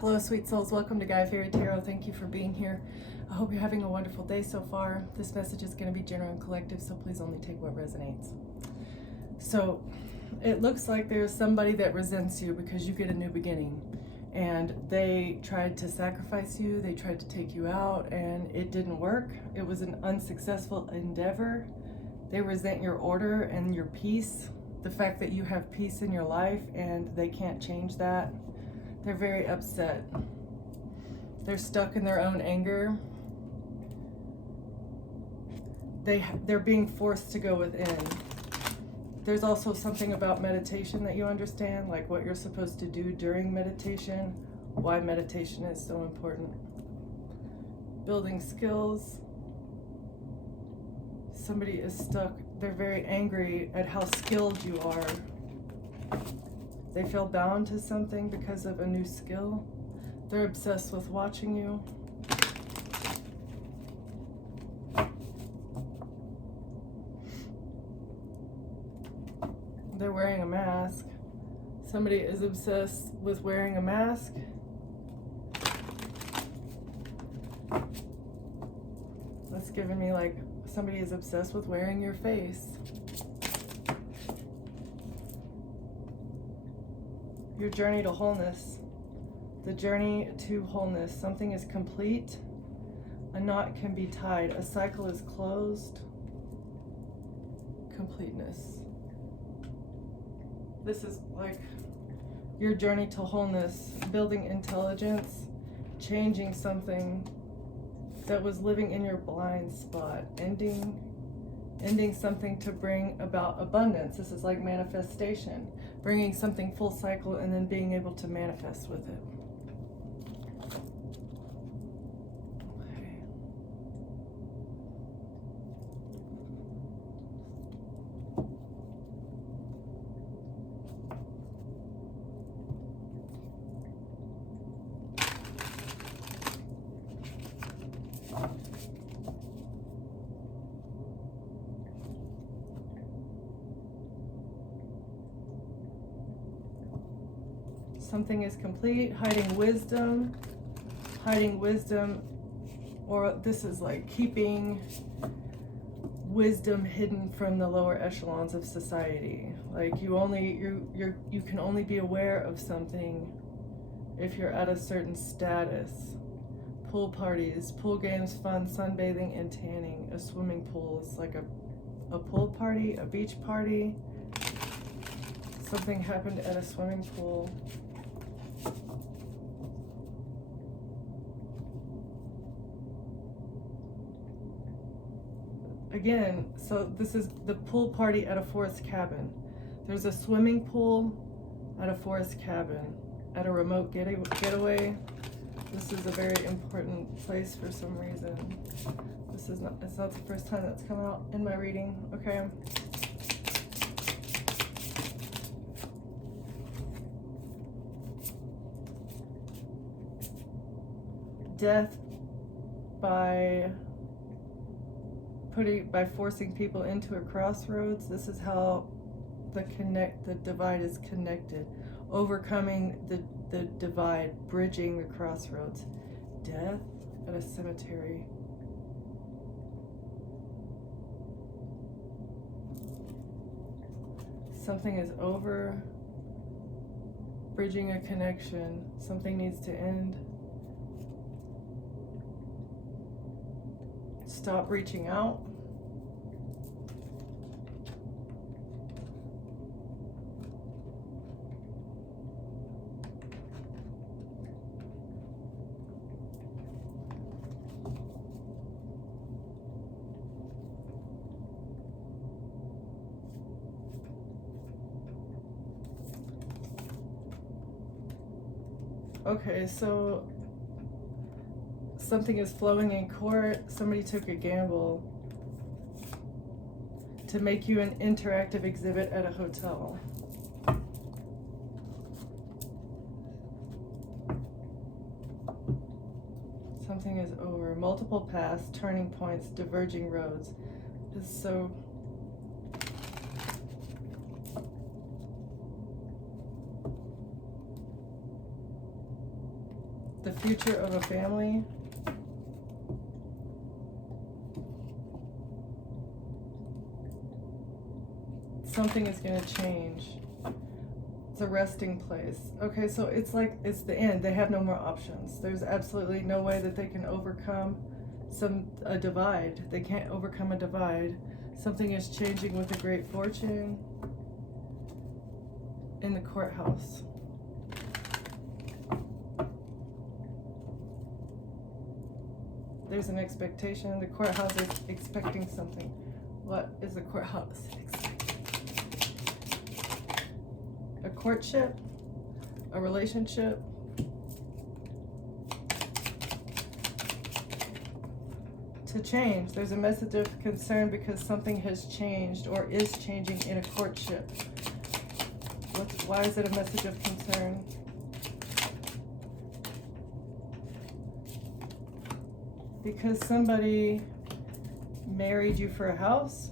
Hello, sweet souls. Welcome to Gaia Fairy Tarot. Thank you for being here. I hope you're having a wonderful day so far. This message is going to be general and collective, so please only take what resonates. So, it looks like there's somebody that resents you because you get a new beginning. And they tried to sacrifice you, they tried to take you out, and it didn't work. It was an unsuccessful endeavor. They resent your order and your peace, the fact that you have peace in your life, and they can't change that. They're very upset. They're stuck in their own anger. They're being forced to go within. There's also something about meditation that you understand, like what you're supposed to do during meditation, why meditation is so important. Building skills. Somebody is stuck. They're very angry at how skilled you are. They feel bound to something because of a new skill. They're obsessed with watching you. They're wearing a mask. Somebody is obsessed with wearing a mask. That's giving me like somebody is obsessed with wearing your face. Your journey to wholeness. The journey to wholeness. Something is complete. A knot can be tied. A cycle is closed. Completeness. This is like your journey to wholeness. Building intelligence. Changing something that was living in your blind spot. Ending something to bring about abundance. This is like manifestation. Bringing something full cycle and then being able to manifest with it. Okay. Something is complete, hiding wisdom, or this is like keeping wisdom hidden from the lower echelons of society. Like you can only be aware of something if you're at a certain status. Pool parties, pool games, fun, sunbathing, and tanning. A swimming pool is like a pool party, a beach party. Something happened at a swimming pool. Again, so this is the pool party at a forest cabin. There's a swimming pool at a forest cabin, at a remote getaway. This is a very important place for some reason. It's not the first time that's come out in my reading. Okay. Death by forcing people into a crossroads. This is how the divide is connected. Overcoming the divide, bridging the crossroads. Death at a cemetery. Something is over. Bridging a connection. Something needs to end. Stop reaching out. Okay, so something is flowing in court. Somebody took a gamble to make you an interactive exhibit at a hotel. Something is over. Multiple paths, turning points, diverging roads. It's so the future of a family. Something is going to change. It's a resting place. Okay, so it's like it's the end. They have no more options. There's absolutely no way that they can overcome a divide. They can't overcome a divide. Something is changing with a great fortune in the courthouse. There's an expectation. The courthouse is expecting something. What is the courthouse expecting? A courtship? A relationship? To change. There's a message of concern because something has changed or is changing in a courtship. Why is it a message of concern? Because somebody married you for a house.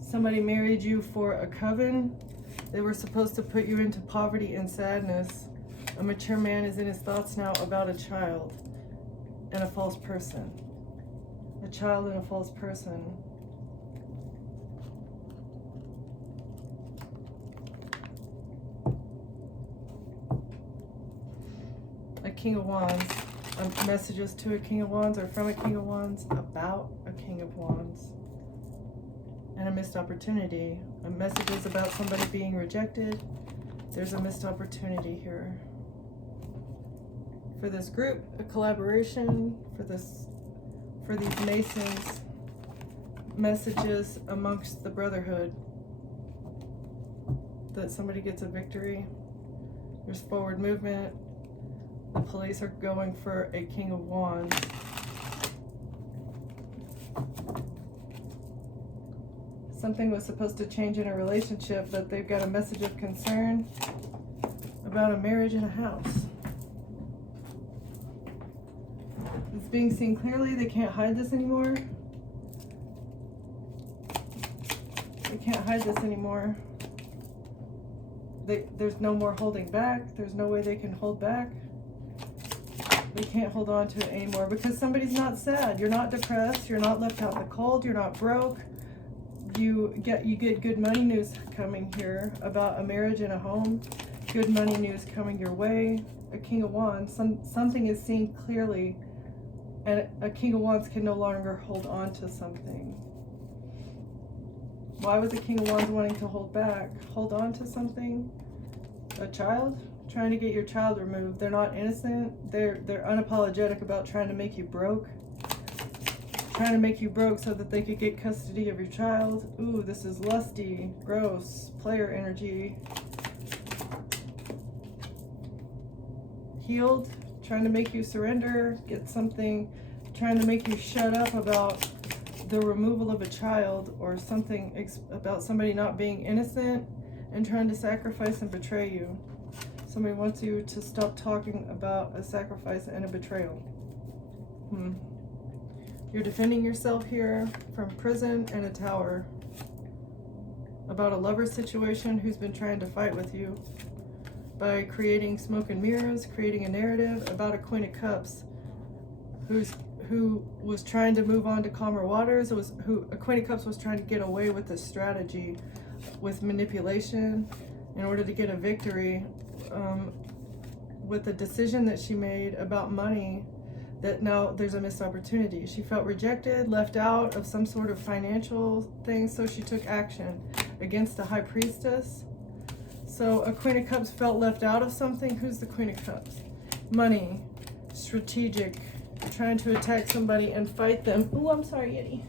Somebody married you for a coven. They were supposed to put you into poverty and sadness. A mature man is in his thoughts now about a child and a false person. A child and a false person. A King of Wands. Messages to a King of Wands or from a King of Wands about a King of Wands. And a missed opportunity. A message is about somebody being rejected. There's a missed opportunity here. For this group, a collaboration, for these Masons, messages amongst the brotherhood that somebody gets a victory. There's forward movement. The police are going for a King of Wands. Something was supposed to change in a relationship, but they've got a message of concern about a marriage and a house. It's being seen clearly. They can't hide this anymore. They can't hide this anymore. There's no more holding back. There's no way they can hold back. They can't hold on to it anymore because somebody's not sad. You're not depressed. You're not left out in the cold. You're not broke. You get good money news coming here about a marriage and a home. Good money news coming your way. A King of Wands. Something is seen clearly, and a King of Wands can no longer hold on to something. Why was the King of Wands wanting to hold back? Hold on to something? A child? Trying to get your child removed. They're not innocent. They're unapologetic about trying to make you broke. Trying to make you broke so that they could get custody of your child. Ooh, this is lusty, gross, player energy. Healed, trying to make you surrender, get something, trying to make you shut up about the removal of a child or something about somebody not being innocent and trying to sacrifice and betray you. Somebody wants you to stop talking about a sacrifice and a betrayal. You're defending yourself here from prison and a tower. About a lover situation who's been trying to fight with you by creating smoke and mirrors, creating a narrative about a Queen of Cups who was trying to move on to calmer waters. A Queen of Cups was trying to get away with this strategy with manipulation in order to get a victory with a decision that she made about money, that now there's a missed opportunity. She felt rejected, left out of some sort of financial thing, so she took action against the High Priestess. So a Queen of Cups felt left out of something. Who's the Queen of Cups? Money, strategic, trying to attack somebody and fight them. Oh, I'm sorry, Yeti.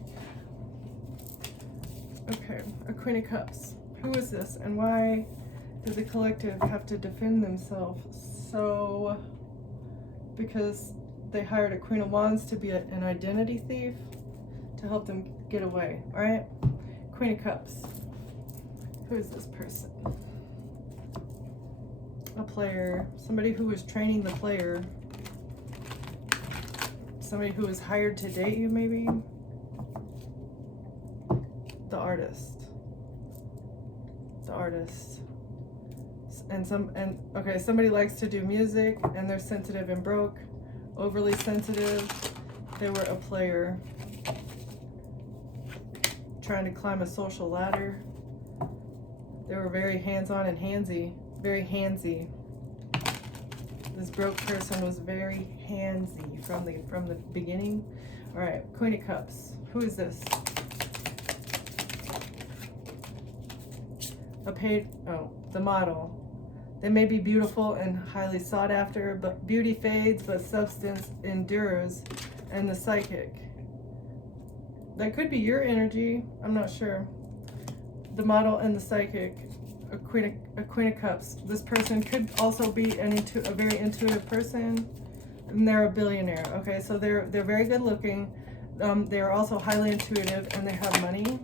Okay, a Queen of Cups. Who is this and why did the collective have to defend themselves? So, because they hired a Queen of Wands to be an identity thief to help them get away, all right? Queen of Cups. Who is this person? A player. Somebody who was training the player. Somebody who was hired to date you, maybe? The artist. The artist. Okay, somebody likes to do music and they're sensitive and broke, overly sensitive. They were a player trying to climb a social ladder. They were very hands-on and handsy, very handsy. This broke person was very handsy from the beginning. All right, Queen of Cups. Who is this? The model. They may be beautiful and highly sought after, but beauty fades, but substance endures. And the psychic. That could be your energy. I'm not sure. The model and the psychic. A Queen of Cups. This person could also be a very intuitive person, and they're a billionaire. Okay, so they're very good looking. They're also highly intuitive, and they have money.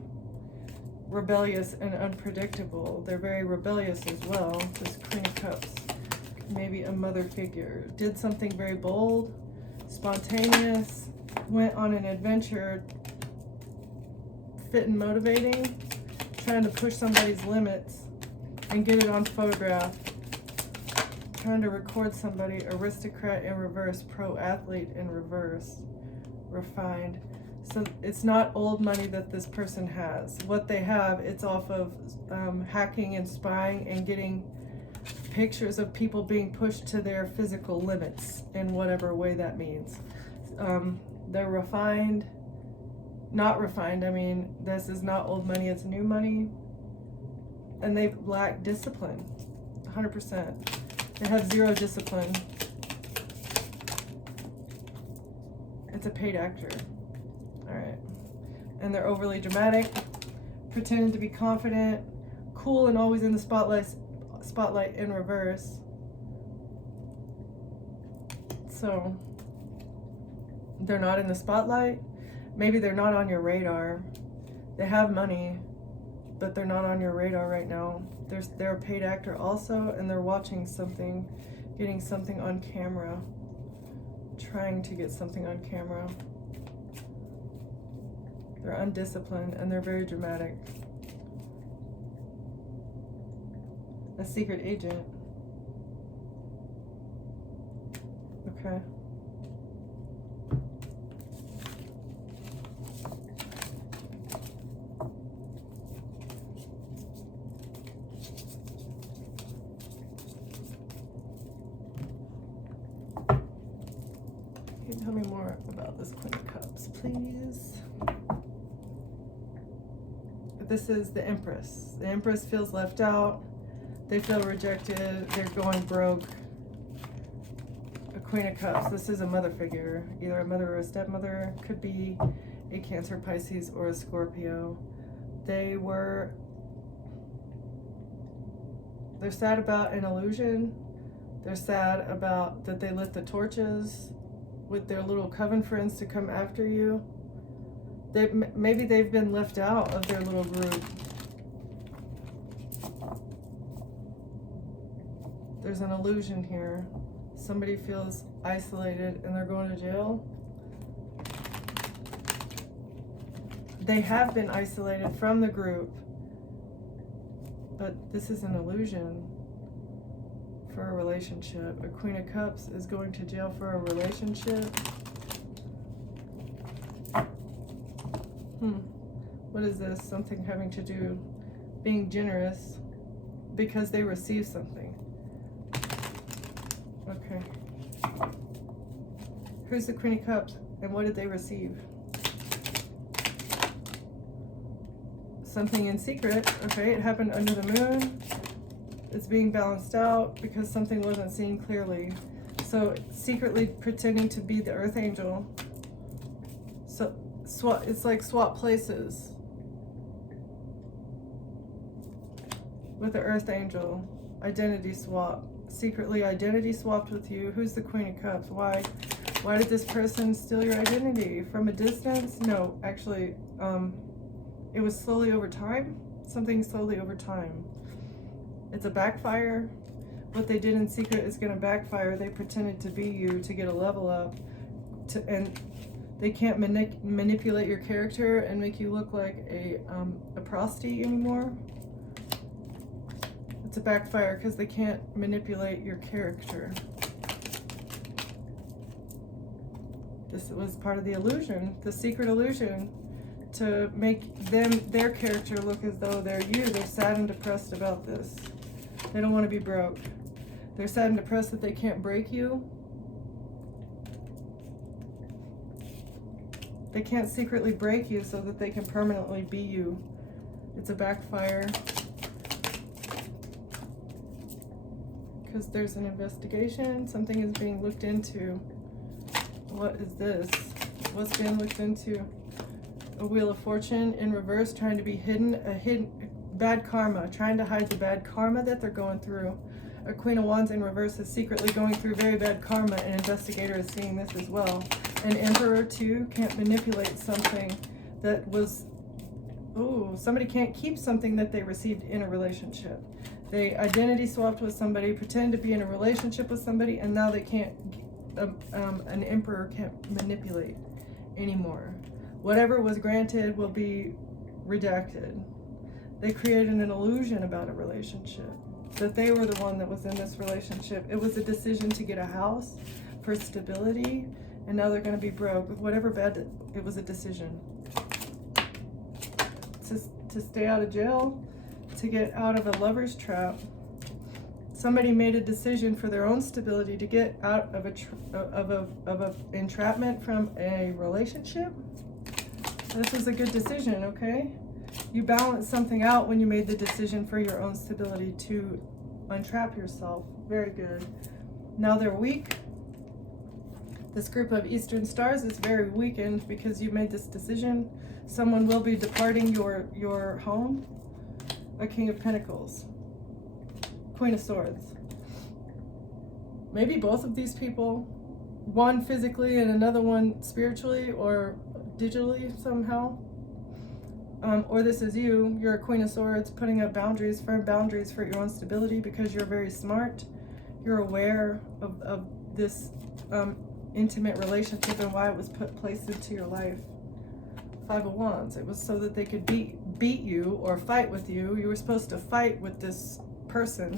Rebellious and unpredictable. They're very rebellious as well. This Queen of Cups. Maybe a mother figure. Did something very bold, spontaneous, went on an adventure, fit and motivating, trying to push somebody's limits and get it on photograph, trying to record somebody. Aristocrat in reverse, pro athlete in reverse, refined. So it's not old money that this person has. What they have, it's off of hacking and spying and getting pictures of people being pushed to their physical limits in whatever way that means. They're refined, not refined. I mean, this is not old money, it's new money. And they lack discipline, 100%. They have zero discipline. It's a paid actor. All right. And they're overly dramatic, pretending to be confident, cool and always in the spotlight in reverse. So they're not in the spotlight. Maybe they're not on your radar. They have money, but they're not on your radar right now. They're a paid actor also, and they're watching something, getting something on camera, trying to get something on camera. They're undisciplined and they're very dramatic. A secret agent. Okay. Can you tell me more about this Queen of Cups, please? This is the Empress. The Empress feels left out. They feel rejected. They're going broke. A Queen of Cups. This is a mother figure. Either a mother or a stepmother. Could be a Cancer, Pisces, or a Scorpio. They're sad about an illusion. They're sad about that they lit the torches with their little coven friends to come after you. Maybe they've been left out of their little group. There's an illusion here. Somebody feels isolated and they're going to jail. They have been isolated from the group, but this is an illusion for a relationship. A Queen of Cups is going to jail for a relationship. What is this? Something having to do being generous because they receive something. Okay. Who's the Queen of Cups and what did they receive? Something in secret. Okay, it happened under the moon. It's being balanced out because something wasn't seen clearly. So secretly pretending to be the Earth Angel. So it's like swap places with the Earth Angel. Identity swap. Secretly identity swapped with you. Who's the Queen of Cups? Why did this person steal your identity? From a distance? No, actually, it was slowly over time. Something slowly over time. It's a backfire. What they did in secret is going to backfire. They pretended to be you to get a level up, and they can't manipulate your character and make you look like a prostitute anymore. It's It's a backfire because they can't manipulate your character. This was part of the illusion, the secret illusion, to make their character look as though they're you. They're sad and depressed about this. They don't want to be broke. They're sad and depressed that they can't break you. They can't secretly break you so that they can permanently be you. It's a backfire. Because there's an investigation. Something is being looked into. What is this? What's being looked into? A Wheel of Fortune in reverse, trying to be hidden. A hidden bad karma, trying to hide the bad karma that they're going through. A Queen of Wands in reverse is secretly going through very bad karma. An investigator is seeing this as well. An Emperor too can't manipulate something that was, somebody can't keep something that they received in a relationship. They identity swapped with somebody, pretend to be in a relationship with somebody, and now they can't, an Emperor can't manipulate anymore. Whatever was granted will be redacted. They created an illusion about a relationship, that they were the one that was in this relationship. It was a decision to get a house for stability, and now they're going to be broke. Whatever bad, it was a decision. To stay out of jail, to get out of a lover's trap. Somebody made a decision for their own stability to get out of a entrapment from a relationship. This was a good decision, okay? You balanced something out when you made the decision for your own stability to untrap yourself. Very good. Now they're weak. This group of Eastern stars is very weakened because you made this decision. Someone will be departing your home. A King of Pentacles. Queen of Swords. Maybe both of these people, one physically and another one spiritually or digitally somehow. Or this is you. You're a Queen of Swords, putting up boundaries, firm boundaries for your own stability because you're very smart. You're aware of this intimate relationship and why it was placed into your life. Five of Wands. It was so that they could beat you or fight with you. You were supposed to fight with this person,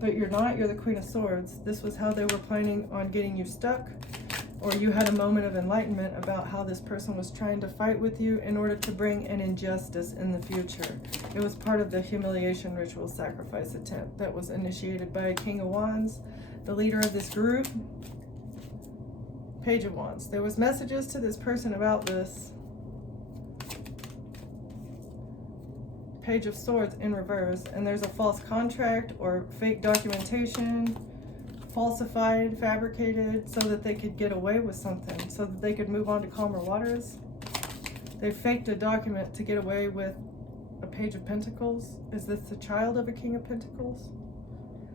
but you're not. You're the Queen of Swords. This was how they were planning on getting you stuck, or you had a moment of enlightenment about how this person was trying to fight with you in order to bring an injustice in the future. It was part of the humiliation ritual sacrifice attempt that was initiated by King of Wands, the leader of this group. Page of Wands. There was messages to this person about this. Page of Swords in reverse, and there's a false contract or fake documentation, falsified, fabricated, so that they could get away with something, so that they could move on to calmer waters. They faked a document to get away with a Page of Pentacles. Is this the child of a King of Pentacles?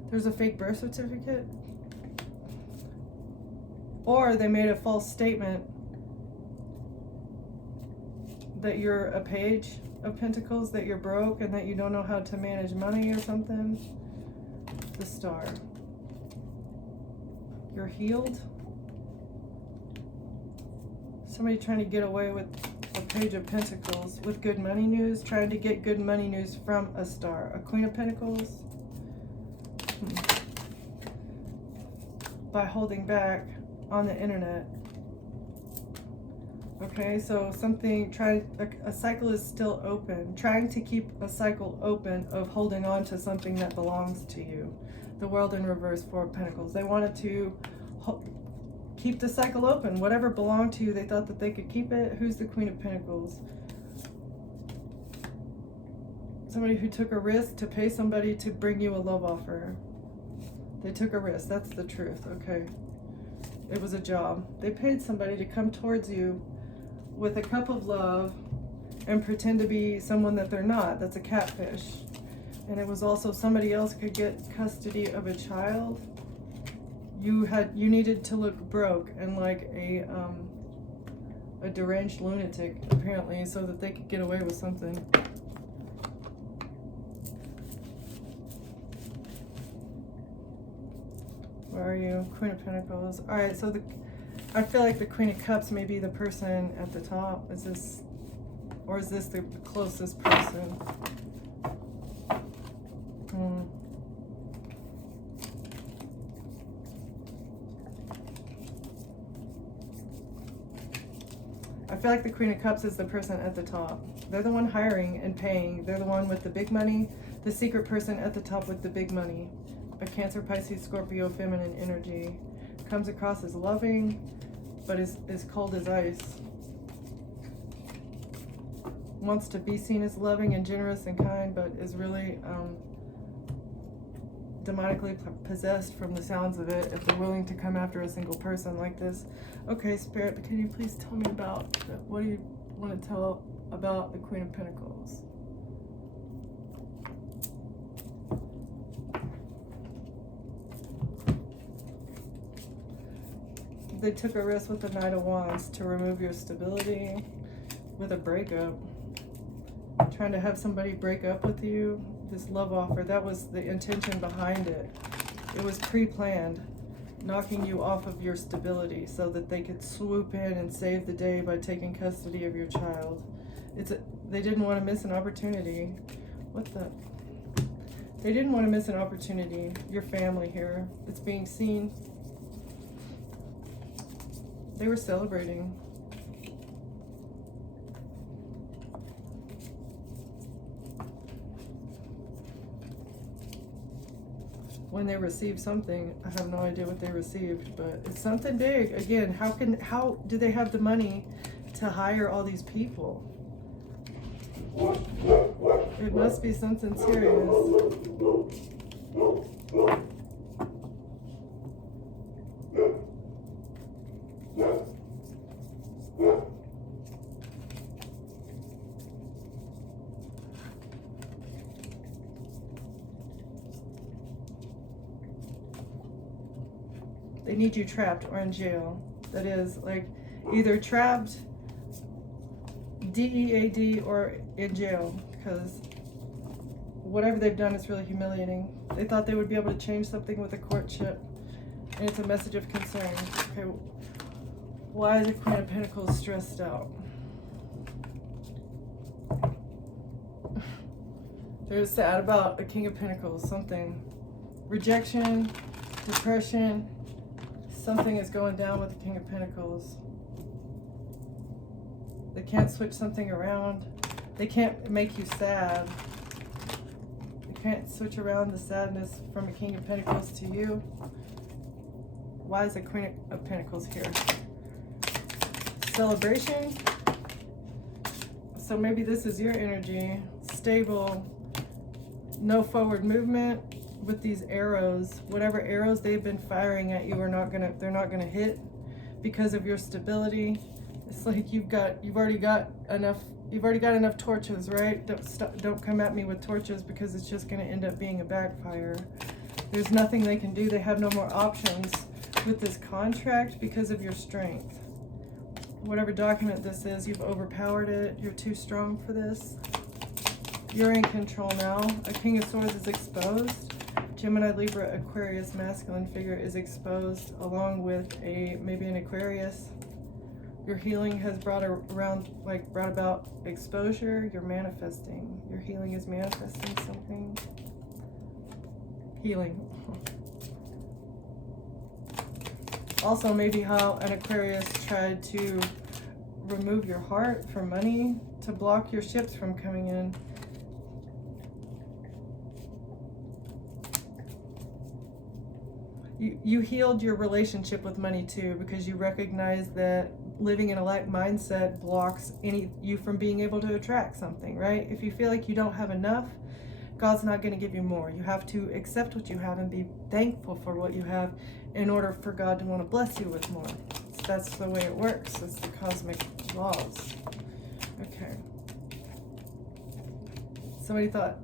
There's a fake birth certificate. Or they made a false statement that you're a Page of Pentacles, that you're broke and that you don't know how to manage money or something. The Star. You're healed. Somebody trying to get away with a Page of Pentacles with good money news, trying to get good money news from a Star. A Queen of Pentacles. By holding back on the internet. Okay, so a cycle is still open. Trying to keep a cycle open of holding on to something that belongs to you. The World in reverse, Four of Pentacles. They wanted to keep the cycle open. Whatever belonged to you, they thought that they could keep it. Who's the Queen of Pentacles? Somebody who took a risk to pay somebody to bring you a love offer. They took a risk. That's the truth. Okay. It was a job. They paid somebody to come towards you with a cup of love and pretend to be someone that they're not. That's a catfish. And it was also somebody else could get custody of a child. You needed to look broke and like a deranged lunatic, apparently, so that they could get away with something. Where are you? Queen of Pentacles. All right, so I feel like the Queen of Cups may be the person at the top. Is this, or is this the closest person? feel like the Queen of Cups is the person at the top. They're the one hiring and paying. They're the one with the big money. The secret person at the top with the big money. A Cancer, Pisces, Scorpio, feminine energy. Comes across as loving, but is cold as ice. Wants to be seen as loving and generous and kind, but is really demonically possessed from the sounds of it, if they're willing to come after a single person like this. Okay, Spirit, can you please tell me about, what do you want to tell about the Queen of Pentacles? They took a risk with the Knight of Wands to remove your stability with a breakup. Trying to have somebody break up with you. This love offer, that was the intention behind it. It was pre-planned, knocking you off of your stability so that they could swoop in and save the day by taking custody of your child. They didn't want to miss an opportunity. They didn't want to miss an opportunity. Your family here, it's being seen. They were celebrating. When they receive something, I have no idea what they received, but it's something big. Again, how do they have the money to hire all these people? It must be something serious. They need you trapped or in jail. That is, like, either trapped, DEAD, or in jail, because whatever they've done is really humiliating. They thought they would be able to change something with a courtship, and it's a message of concern. Okay, why is the Queen of Pentacles stressed out? They're sad about a King of Pentacles, something. Rejection, depression. Something is going down with the King of Pentacles. They can't switch something around. They can't make you sad. They can't switch around the sadness from a King of Pentacles to you. Why is the Queen of Pentacles here? Celebration. So maybe this is your energy. Stable. No forward movement. With these arrows, whatever arrows they've been firing at you are they're not gonna hit because of your stability. It's like you've already got enough torches, right? Don't come at me with torches, because it's just gonna end up being a backfire. There's nothing they can do. They have no more options with this contract because of your strength. Whatever document this is, you've overpowered it. You're too strong for this. You're in control now. A King of Swords is exposed. Gemini, Libra, Aquarius masculine figure is exposed, along with maybe an Aquarius. Your healing has brought about exposure. You're manifesting. Your healing is manifesting something. Healing. Also, maybe how an Aquarius tried to remove your heart for money, to block your ships from coming in. You healed your relationship with money too, because you recognize that living in a lack mindset blocks you from being able to attract something, right? If you feel like you don't have enough, God's not going to give you more. You have to accept what you have and be thankful for what you have in order for God to want to bless you with more. So that's the way it works. It's the cosmic laws. Okay. Somebody thought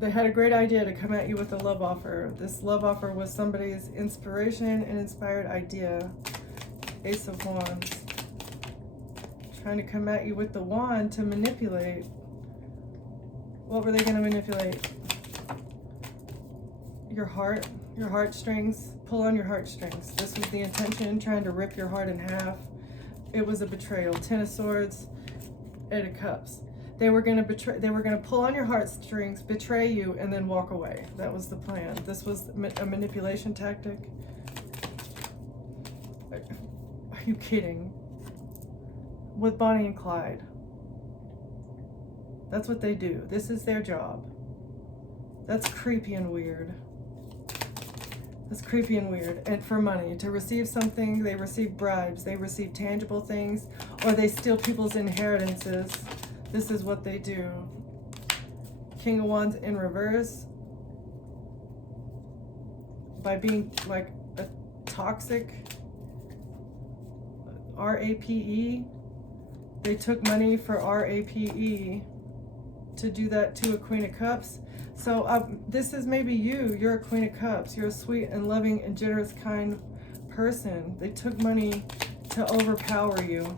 they had a great idea to come at you with a love offer. This love offer was somebody's inspiration and inspired idea. Ace of Wands. Trying to come at you with the wand to manipulate. What were they going to manipulate? Your heart, your heartstrings. Pull on your heartstrings. This was the intention, trying to rip your heart in half. It was a betrayal. Ten of Swords, Eight of Cups. They were going to pull on your heartstrings, betray you, and then walk away. That was the plan. This was a manipulation tactic. Are you kidding? with Bonnie and Clyde. That's what they do. This is their job. That's creepy and weird. That's creepy and weird. And for money, to receive something, they receive bribes, they receive tangible things, or they steal people's inheritances. This is what they do. King of Wands in reverse. By being like a toxic RAPE. They took money for RAPE to do that to a Queen of Cups. So this is maybe you. You're a Queen of Cups. You're a sweet and loving and generous, kind person. They took money to overpower you.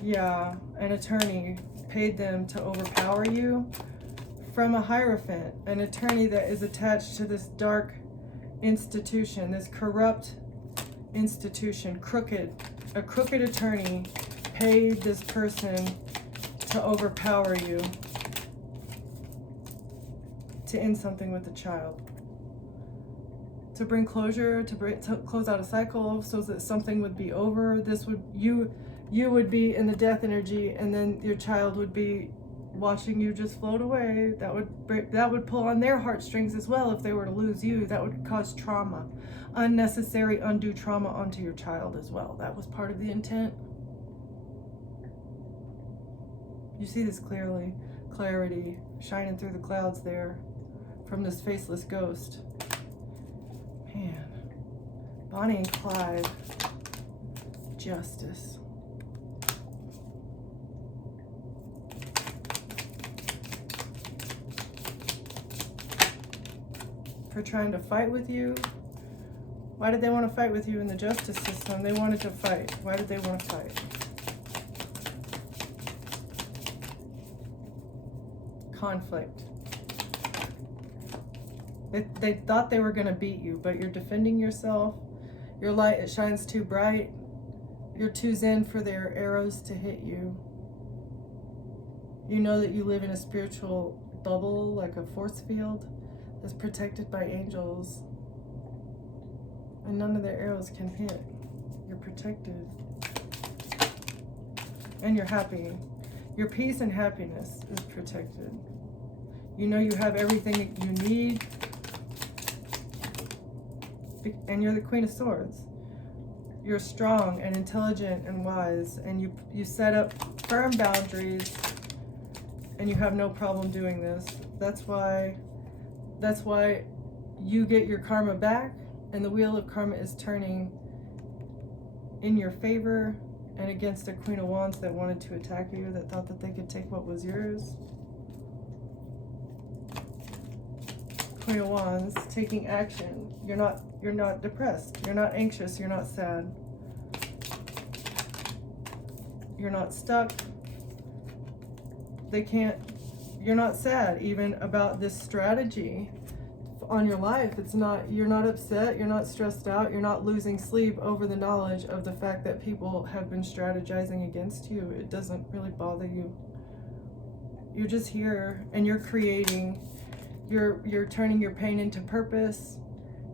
Yeah, an attorney paid them to overpower you from a Hierophant, an attorney that is attached to this dark institution, this corrupt institution, a crooked attorney paid this person to overpower you, to end something with a child, to bring closure, to close out a cycle, so that something would be over. This would you would be in the death energy, and then your child would be watching you just float away. That would pull on their heartstrings as well. If they were to lose you, that would cause trauma, unnecessary, undue trauma onto your child as well. That was part of the intent. You see this clearly, clarity shining through the clouds there from this faceless ghost. Man, Bonnie and Clyde, justice. For trying to fight with you. Why did they want to fight with you in the justice system? They wanted to fight. Why did they want to fight? Conflict. They thought they were going to beat you, but you're defending yourself. Your light, it shines too bright. You're too zen for their arrows to hit you. You know that you live in a spiritual bubble, like a force field, that's protected by angels. And none of their arrows can hit. You're protected. And you're happy. Your peace and happiness is protected. You know you have everything you need. And you're the Queen of Swords. You're strong and intelligent and wise. And you set up firm boundaries. And you have no problem doing this. That's why you get your karma back. And the wheel of karma is turning in your favor and against a Queen of Wands that wanted to attack you, that thought that they could take what was yours. Queen of Wands taking action. You're not depressed. You're not anxious. You're not sad. You're not stuck. You're not sad even about this strategy on your life. You're not upset, you're not stressed out, you're not losing sleep over the knowledge of the fact that people have been strategizing against you. It doesn't really bother you. You're just here and you're creating, you're turning your pain into purpose,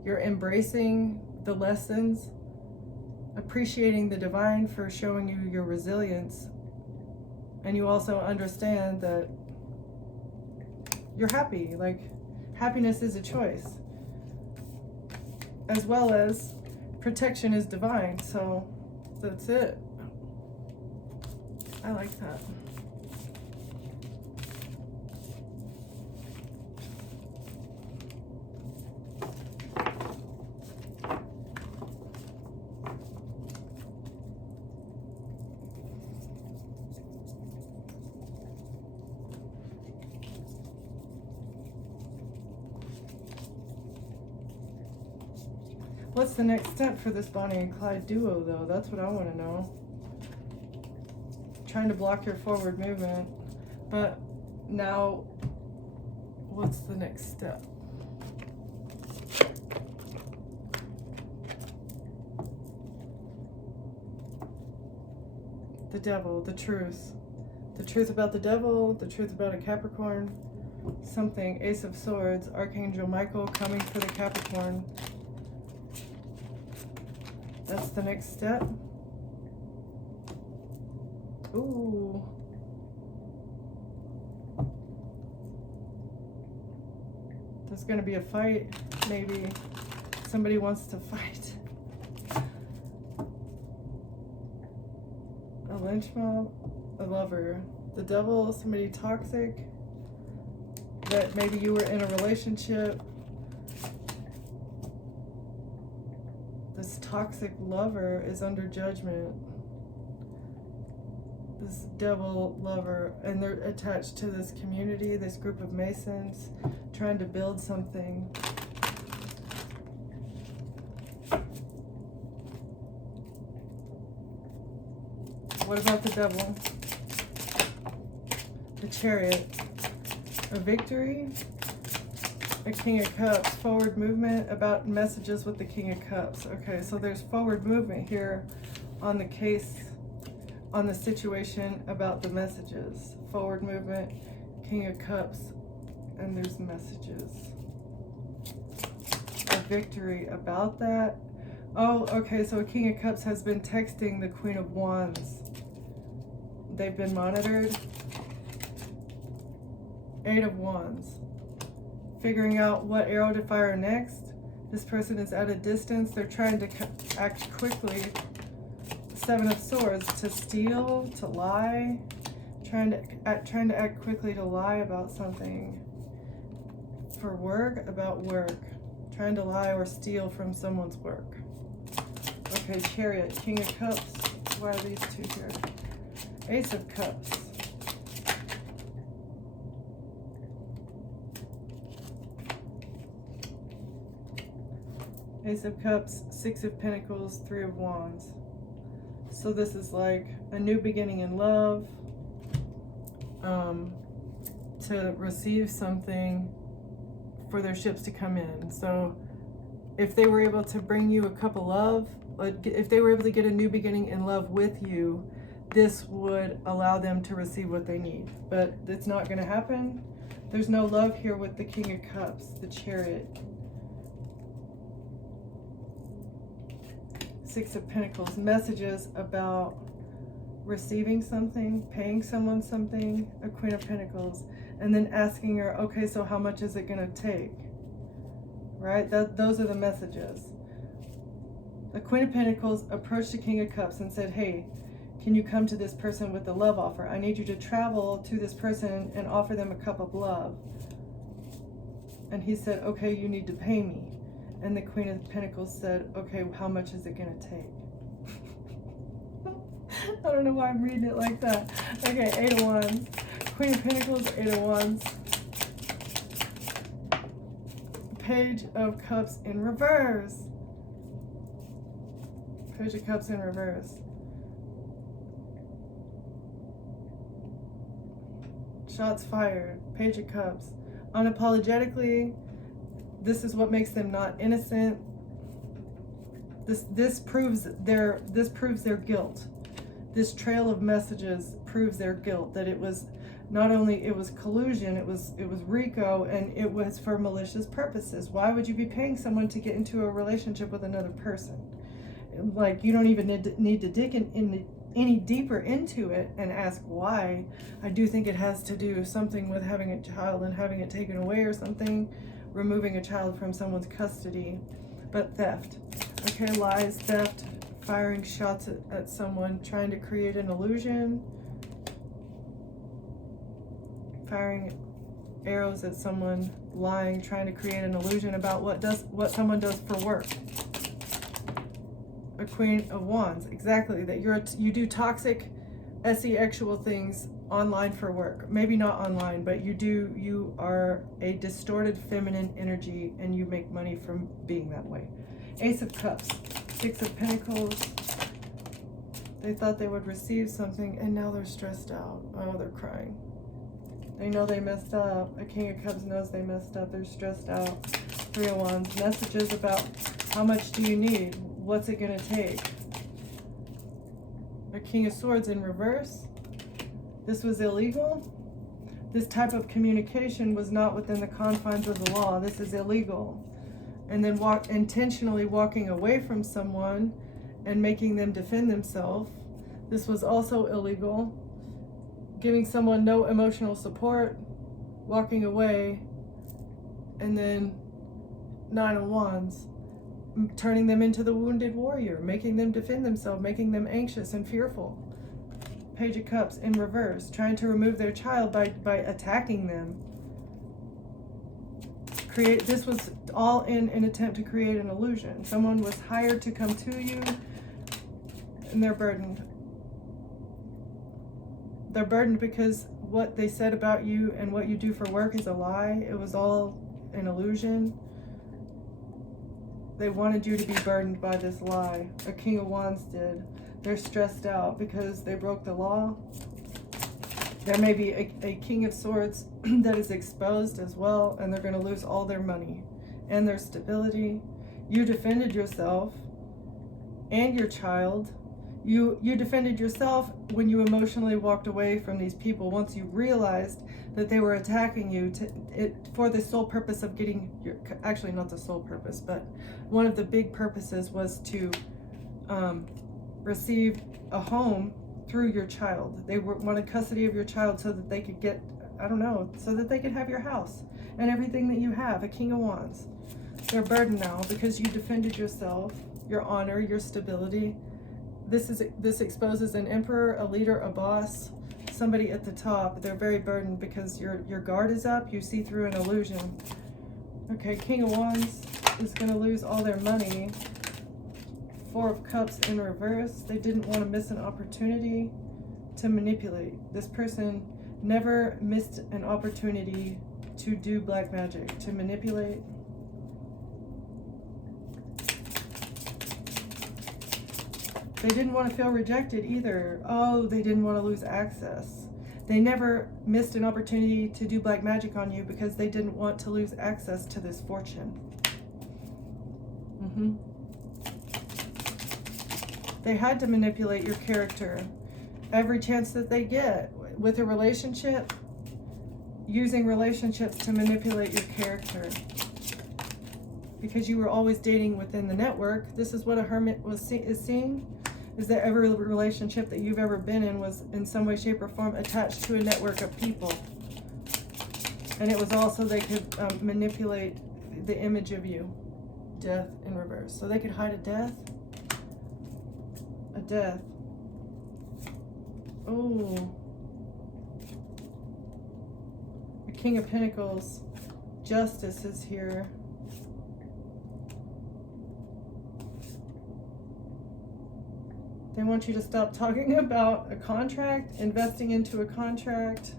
you're embracing the lessons, appreciating the divine for showing you your resilience, and you also understand that you're happy. Like, happiness is a choice, as well as protection is divine. So that's it. I like that. What's the next step for this Bonnie and Clyde duo, though? That's what I want to know. Trying to block your forward movement. But now, what's the next step? The Devil, the truth. The truth about the Devil, the truth about a Capricorn. Something, Ace of Swords, Archangel Michael coming for the Capricorn. That's the next step. Ooh. There's going to be a fight, maybe. Somebody wants to fight. A lynch mob, a lover. The devil, somebody toxic. That maybe you were in a relationship. This toxic lover is under judgment. This devil lover, and they're attached to this community, this group of Masons, trying to build something. What about the devil? The Chariot. A victory. A King of Cups. Forward movement, about messages with the King of Cups. Okay, so there's forward movement here on the case, on the situation about the messages. Forward movement, King of Cups, and there's messages. A victory about that. Oh, okay, so a King of Cups has been texting the Queen of Wands. They've been monitored. Eight of Wands. Figuring out what arrow to fire next. This person is at a distance. They're trying to act quickly. Seven of Swords. To steal, to lie. Trying to act quickly to lie about something. For work, about work. Trying to lie or steal from someone's work. Okay, Chariot. King of Cups. Why are these two here? Ace of Cups. Ace of Cups, Six of Pentacles, Three of Wands. So this is like a new beginning in love, to receive something for their ships to come in. So if they were able to bring you a cup of love, if they were able to get a new beginning in love with you, this would allow them to receive what they need. But it's not going to happen. There's no love here with the King of Cups, the Chariot. Six of Pentacles, messages about receiving something, paying someone something, a Queen of Pentacles, and then asking her, okay, so how much is it going to take? Right? Those are the messages. The Queen of Pentacles approached the King of Cups and said, hey, can you come to this person with a love offer? I need you to travel to this person and offer them a cup of love. And he said, okay, you need to pay me. And the Queen of Pentacles said, okay, how much is it going to take? I don't know why I'm reading it like that. Okay, Eight of Wands. Queen of Pentacles, Eight of Wands. Page of Cups in reverse. Page of Cups in reverse. Shots fired. Page of Cups. Unapologetically, this is what makes them not innocent. This proves their guilt. This trail of messages proves their guilt, that it was not only it was collusion, it was RICO, and it was for malicious purposes. Why would you be paying someone to get into a relationship with another person? Like, you don't even need to dig in any deeper into it and ask why. I do think it has to do something with having a child and having it taken away or something, removing a child from someone's custody. But theft. Okay, lies, theft, firing shots at someone, trying to create an illusion, firing arrows at someone, lying, trying to create an illusion about what someone does for work. A Queen of Wands, exactly, that you do toxic, sexual things online for work. Maybe not online, but you are a distorted feminine energy and you make money from being that way. Ace of Cups, Six of Pentacles. They thought they would receive something and now they're stressed out. Oh, they're crying. They know they messed up. A King of Cups knows they messed up. They're stressed out. Three of Wands, messages about how much do you need? What's it going to take? A King of Swords in reverse. This was illegal. This type of communication was not within the confines of the law. This is illegal. And then intentionally walking away from someone and making them defend themselves. This was also illegal. giving someone no emotional support, walking away, and then Nine of Wands, turning them into the wounded warrior, making them defend themselves, making them anxious and fearful. Page of Cups in reverse, trying to remove their child by attacking them. This was all in an attempt to create an illusion. Someone was hired to come to you, and they're burdened. They're burdened because what they said about you and what you do for work is a lie. It was all an illusion. They wanted you to be burdened by this lie. A King of Wands did. They're stressed out because they broke the law. There may be a King of Swords that is exposed as well, and they're going to lose all their money and their stability. You defended yourself and your child. You defended yourself when you emotionally walked away from these people once you realized that they were attacking you for the sole purpose of getting your, actually not the sole purpose, but one of the big purposes was to receive a home through your child. They wanted custody of your child so that they could get, I don't know, so that they could have your house and everything that you have, a King of Wands. They're burdened now because you defended yourself, your honor, your stability. This exposes an emperor, a leader, a boss, somebody at the top. They're very burdened because your guard is up. You see through an illusion. Okay, King of Wands is going to lose all their money. Four of Cups in reverse. They didn't want to miss an opportunity to manipulate. This person never missed an opportunity to do black magic, to manipulate. They didn't want to feel rejected either. Oh, they didn't want to lose access. They never missed an opportunity to do black magic on you because they didn't want to lose access to this fortune. They had to manipulate your character every chance that they get with a relationship, using relationships to manipulate your character. Because you were always dating within the network. This is what a hermit is seeing, is that every relationship that you've ever been in was in some way, shape, or form attached to a network of people. And it was also they could manipulate the image of you. Death in reverse. So they could hide a death. A death. Oh. The King of Pentacles. Justice is here. They want you to stop talking about a contract, investing into a contract,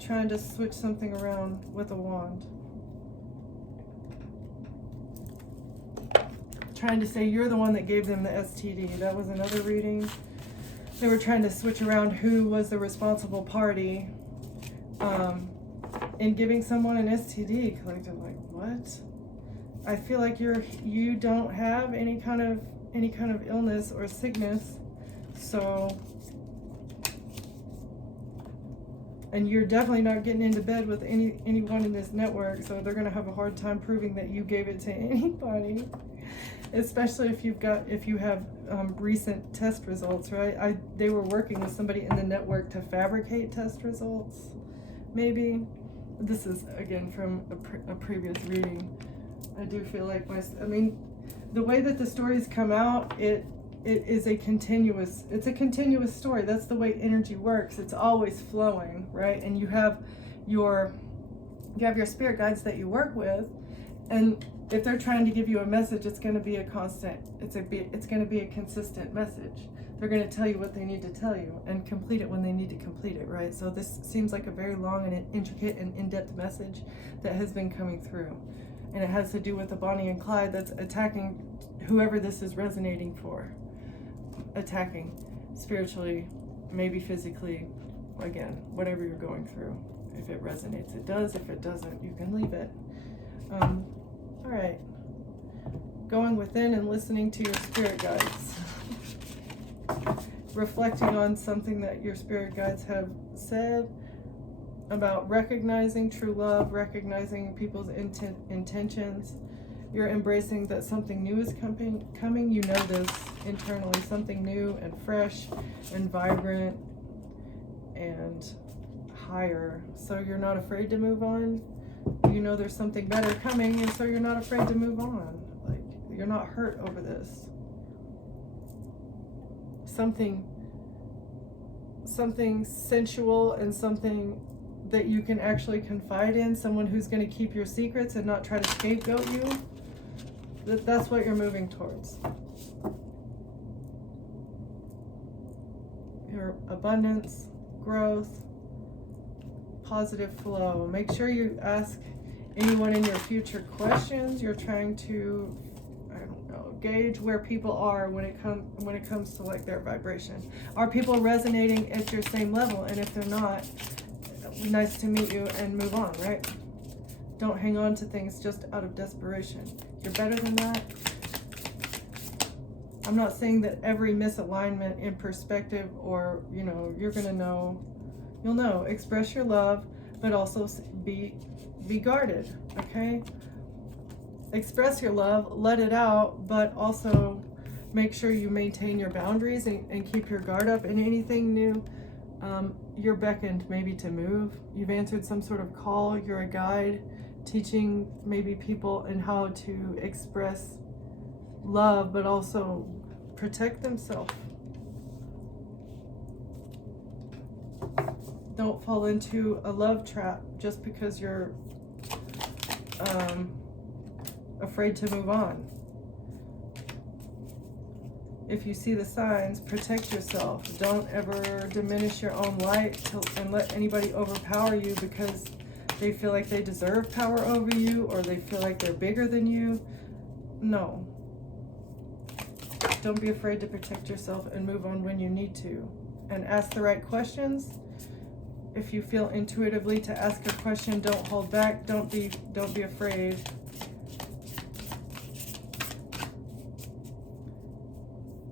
trying to switch something around with a wand. Trying to say you're the one that gave them the STD. That was another reading. They were trying to switch around who was the responsible party in giving someone an STD. Collective, like, what? I feel like you don't have any kind of illness or sickness, so, and you're definitely not getting into bed with anyone in this network, so they're gonna have a hard time proving that you gave it to anybody, especially if you have recent test results, right? They were working with somebody in the network to fabricate test results, maybe. This is again from a previous reading. I do feel like the way that the stories come out, it is a continuous story. That's the way energy works. It's always flowing, right? And you have your spirit guides that you work with, and if they're trying to give you a message, it's going to be a constant, it's going to be a consistent message. They're going to tell you what they need to tell you and complete it when they need to complete it, right? So this seems like a very long and intricate and in-depth message that has been coming through. And it has to do with the Bonnie and Clyde that's attacking whoever this is resonating for. Attacking spiritually, maybe physically, again, whatever you're going through. If it resonates, it does. If it doesn't, you can leave it. All right. Going within and listening to your spirit guides. Reflecting on something that your spirit guides have said about recognizing true love, recognizing people's intentions. You're embracing that something new is coming. You know this internally, something new and fresh and vibrant. and higher. So you're not afraid to move on. You know there's something better coming, and so you're not afraid to move on. Like, you're not hurt over this. Something sensual and something that you can actually confide in, someone who's going to keep your secrets and not try to scapegoat you. That's what you're moving towards. Your abundance, growth, positive flow. Make sure you ask anyone in your future questions. You're trying to, I don't know, gauge where people are when it comes to like their vibration. Are people resonating at your same level? And if they're not, nice to meet you and move on, right? Don't hang on to things just out of desperation. You're better than that. I'm not saying that every misalignment in perspective, or, you know, you're gonna know, you'll know. Express your love, but also be guarded, okay? Express your love, let it out, but also make sure you maintain your boundaries and keep your guard up. And anything new, you're beckoned maybe to move. You've answered some sort of call. You're a guide, teaching maybe people in how to express love, but also protect themselves. Don't fall into a love trap just because you're afraid to move on. If you see the signs, protect yourself. Don't ever diminish your own light and let anybody overpower you because they feel like they deserve power over you, or they feel like they're bigger than you. No. Don't be afraid to protect yourself and move on when you need to. And ask the right questions. If you feel intuitively to ask a question, don't hold back. Don't be afraid.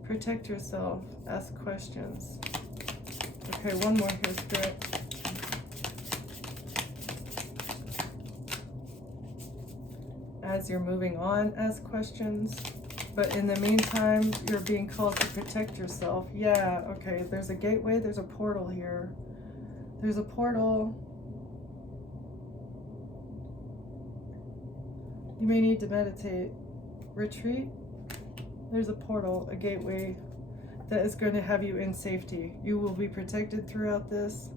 Protect yourself. Ask questions. Okay, one more here, Spirit. As you're moving on, ask questions. But in the meantime, you're being called to protect yourself. Yeah, okay, there's a gateway, there's a portal here. There's a portal. You may need to meditate. Retreat. There's a portal, a gateway that is going to have you in safety. You will be protected throughout this.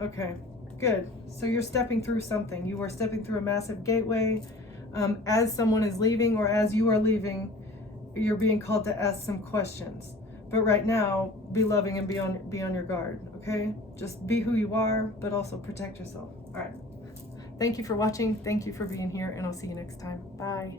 Okay, good. So you're stepping through something. You are stepping through a massive gateway. As someone is leaving, or as you are leaving, you're being called to ask some questions. But right now, be loving and be on your guard, okay? Just be who you are, but also protect yourself. All right. Thank you for watching. Thank you for being here, and I'll see you next time. Bye.